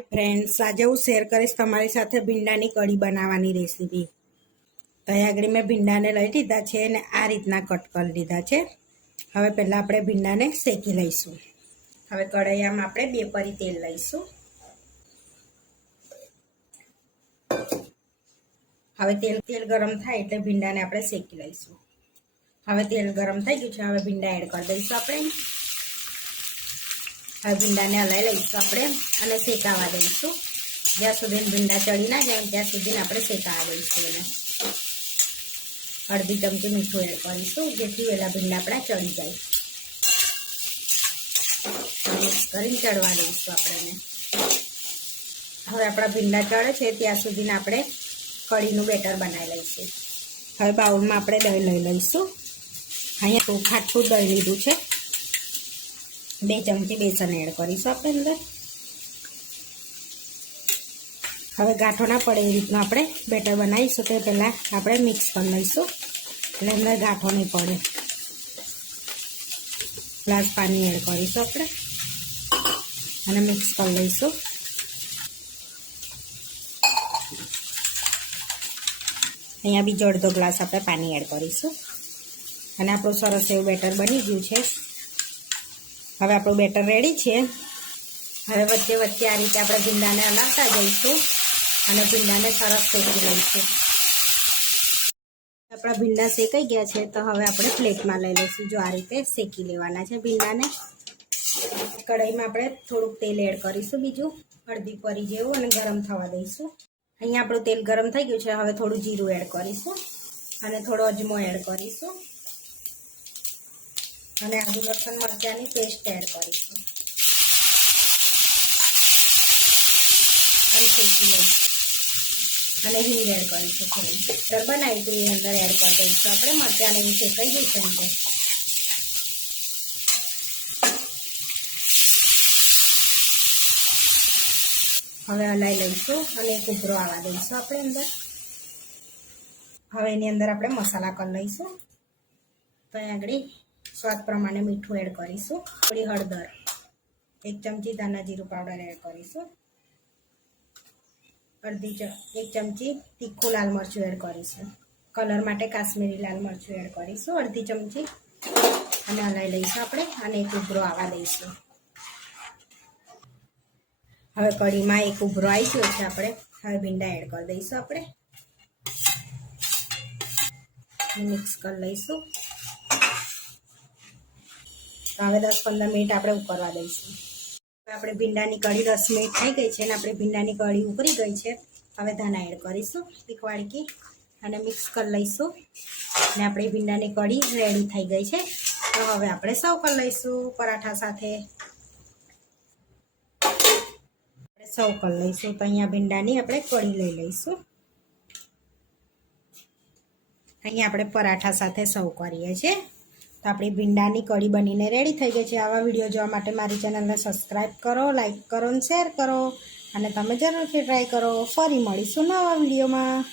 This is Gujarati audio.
ફ્રેન્ડ્સ આજે હું શેર કરીશ તમારી સાથે ભીંડાની કઢી બનાવવાની રેસીપી તો આગળ મેં ભીંડાને લઈ લીધા છે અને આ રીતના કટ કરી લીધા છે. હવે પહેલાં આપણે ભીંડાને શેકી લઈશું. હવે કઢાઈયામાં આપણે બે પરી તેલ લઈશું. હવે તેલ તેલ ગરમ થાય એટલે ભીંડાને આપણે શેકી લઈશું. હવે તેલ ગરમ થઈ ગયું છે, હવે ભીંડા એડ કરી દઈશું આપણે. હવે ભીંડાને હલાવી લઈશું આપણે અને શેકાવા દઈશું. જ્યાં સુધી ભીંડા ચડી ના જાય ત્યાં સુધી આપણે શેકાવા દઈશું એને. અડધી ચમચી મીઠું એડ કરીશું, જેથી પહેલાં ભીંડા આપણા ચડી જાય. કરીને ચડવા દઈશું આપણે હવે આપણા ભીંડા ચડે છે, ત્યાં સુધીને આપણે કઢીનું બેટર બનાવી લઈશું. હવે બાઉલમાં આપણે દહીં લઈ લઈશું. અહીંયા ખાટું દહીં લીધું છે. બે ચમચી બેસન એડ કરીશું આપણે અંદર. હવે ગાંઠો ના પડે એ રીતનું આપણે બેટર બનાવીશું તે પહેલાં આપણે મિક્સ કરી લઈશું. એટલે અંદર ગાંઠો નહીં પડે. ગ્લાસ પાણી એડ કરીશું આપણે. અને મિક્સ કરી લઈશું. અહીંયા બીજો અડધો ગ્લાસ આપણે પાણી એડ કરીશું. અને આપણું સરસ એવું બેટર બની ગયું છે. હવે આપણું બેટર રેડી છે. હવે વચ્ચે વચ્ચે આ રીતે આપણે ભીંડાને હલાવતા જઈશું અને ભીંડાને સરસ શેકી લઈશું. આપણા ભીંડા શેકાઈ ગયા છે, તો હવે આપણે પ્લેટમાં લઈ લઈશું. જો આ રીતે શેકી લેવાના છે ભીંડાને. કઢાઈમાં આપણે થોડુંક તેલ એડ કરીશું બીજું. અડધી પરી જેવું અને ગરમ થવા દઈશું. અહીંયા આપણું તેલ ગરમ થઈ ગયું છે, હવે થોડું જીરું એડ કરીશું અને થોડો અજમો એડ કરીશું. અને આદુ લસણ મરચાંની પેસ્ટ એડ કરીશું. અને શેકી લઈશું. અને હિંગ એડ કરીશું થોડી. બટર બનાવી તો એ અંદર એડ કરી દઈશું. આપણે મરચાંને એવું શેકાઈ જઈશું ને હવે હલાઈ લઈશું અને એક ઉભરો આવવા દઈશું આપણે અંદર. હવે એની અંદર આપણે મસાલા કરી લઈશું. તો આગળ સ્વાદ પ્રમાણે મીઠું એડ કરીશું. થોડી હળદર, એક ચમચી ધાના જીરું પાવડર એડ કરીશું. અડધી એક ચમચી તીખું લાલ મરચું એડ કરીશું. કલર માટે કાશ્મીરી લાલ મરચું એડ કરીશું. અડધી ચમચી અને હલાવી લઈશું આપણે અને એક ઉભરો આવવા દઈશું. હવે કઢીમાં એક ઉભરો આવી ગયો છે આપણે. હવે ભીંડા એડ કરી દઈશું આપણે. મિક્સ કરી લઈશું. હવે દસ પંદર મિનિટ આપણે ઉકળવા દઈશું. આપણે ભીંડાની કઢી દસ મિનિટ થઈ ગઈ છે અને આપણે ભીંડાની કઢી ઉકળી ગઈ છે. હવે ધાના એડ કરીશું, એક વાડકી, અને મિક્સ કરી લઈશું. અને આપણી ભીંડાની કઢી રેડી થઈ ગઈ છે. તો હવે આપણે સર્વ કરી લઈશું પરાઠા સાથે. સર્વ કરી લઈશું. તો અહીંયા ભીંડાની આપણે કઢી લઈ લઈશું. અહીંયા આપણે પરાઠા સાથે સર્વ કરીએ છીએ. તો આપણી ભીંડાની કઢી બનીને રેડી થઈ ગઈ છે. આવા વીડિયો જોવા માટે મારી ચેનલને સબસ્ક્રાઈબ કરો લાઇક કરો અને શેર કરો. અને તમે જરૂરથી ટ્રાય કરો. ફરી મળીશું નવા વિડીયોમાં